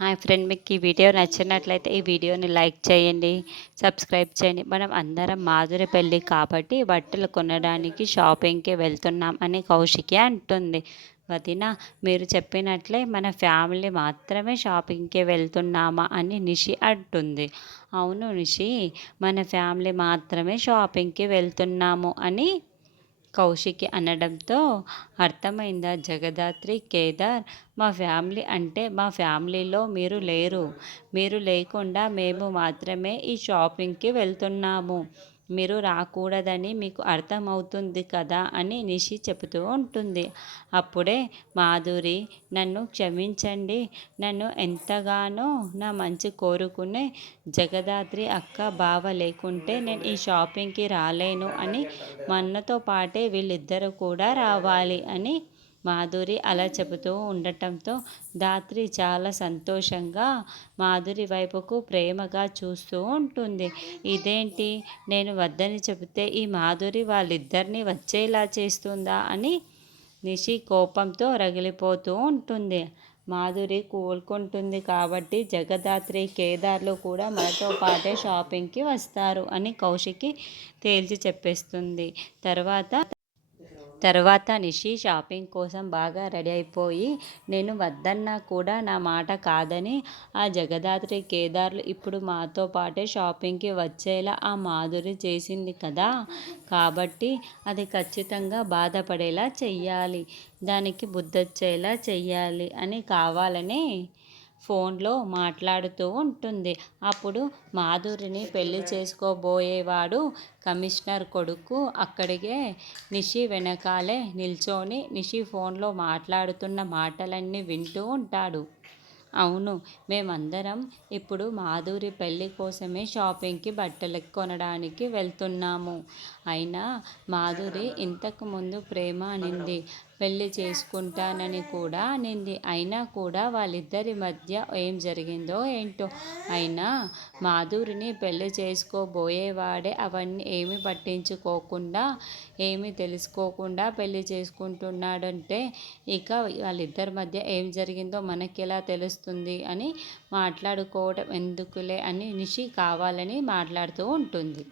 Hi friend, మీకు ఈ video నచ్చినట్లయితే ఈ వీడియోని లైక్ చేయండి, సబ్స్క్రైబ్ చేయండి. మనం అందరం మాధురి పెళ్ళి కాబట్టి బట్టలు కొనడానికి షాపింగ్కి వెళ్తున్నాం అని కౌశికి అంటుంది. వదిన, మీరు చెప్పినట్లే మన ఫ్యామిలీ మాత్రమే షాపింగ్కి వెళ్తున్నామా అని నిషి అంటుంది. అవును నిషి, మన ఫ్యామిలీ మాత్రమే షాపింగ్కి వెళ్తున్నాము అని కౌశికి అనడంతో అర్థమైందా జగదాత్రి, కేదార్, మా ఫ్యామిలీ అంటే మా ఫ్యామిలీలో మీరు లేరు. మీరు లేకుండా మేము మాత్రమే ఈ షాపింగ్కి వెళ్తున్నాము. మీరు రాకూడదని మీకు అర్థమవుతుంది కదా అని నిషి చెబుతూ ఉంటుంది. అప్పుడే మాధురి, నన్ను క్షమించండి. నన్ను ఎంతగానో నా మంచి కోరుకునే జగదాత్రి అక్క, బావ లేకుంటే నేను ఈ షాపింగ్కి రాలేను అని మన్నతో పాటే వీళ్ళిద్దరూ కూడా రావాలి అని మాధురి అలా చెబుతూ ఉండటంతో ధాత్రి చాలా సంతోషంగా మాధురి వైపుకు ప్రేమగా చూస్తూ ఉంటుంది. ఇదేంటి, నేను వద్దని చెబితే ఈ మాధురి వాళ్ళిద్దరినీ వచ్చేలా చేస్తుందా అని నిషి కోపంతో రగిలిపోతూ ఉంటుంది. మాధురి కోలుకుంటుంది కాబట్టి జగదాత్రి, కేదార్లు కూడా మనతో పాటే షాపింగ్కి వస్తారు అని కౌశికి తేల్చి చెప్పేస్తుంది. తర్వాత నిషి షాపింగ్ కోసం బాగా రెడీ అయిపోయి, నేను వద్దన్నా కూడా నా మాట కాదని ఆ జగదాత్రి, కేదార్లు ఇప్పుడు మాతో పాటే షాపింగ్కి వచ్చేలా ఆ మాధురి చేసింది కదా, కాబట్టి అది ఖచ్చితంగా బాధపడేలా చెయ్యాలి, దానికి బుద్ధొచ్చేలా చెయ్యాలి అని కావాలని ఫోన్లో మాట్లాడుతూ ఉంటుంది. అప్పుడు మాధురిని పెళ్లి చేసుకోబోయేవాడు కమిషనర్ కొడుకు అక్కడికే నిషి వెనకాలే నిల్చొని నిషి ఫోన్లో మాట్లాడుతున్న మాటలన్నీ వింటూ ఉంటాడు. అవును, మేమందరం ఇప్పుడు మాధురి పెళ్ళి కోసమే షాపింగ్కి బట్టలు కొనడానికి వెళ్తున్నాము. అయినా మాధురి ఇంతకు ముందు ప్రేమ అనింది, పెళ్ళి చేసుకుంటానని కూడా అనింది. అయినా కూడా వాళ్ళిద్దరి మధ్య ఏం జరిగిందో ఏంటో. అయినా మాధురిని పెళ్ళి చేసుకోబోయేవాడే అవన్నీ ఏమీ పట్టించుకోకుండా, ఏమీ తెలుసుకోకుండా పెళ్ళి చేసుకుంటున్నాడంటే ఇక వాళ్ళిద్దరి మధ్య ఏం జరిగిందో మనకెలా తెలుస్తుంది అని మాట్లాడుకోవడం ఎందుకులే అని నిషి కావాలని మాట్లాడుతూ ఉంటుంది.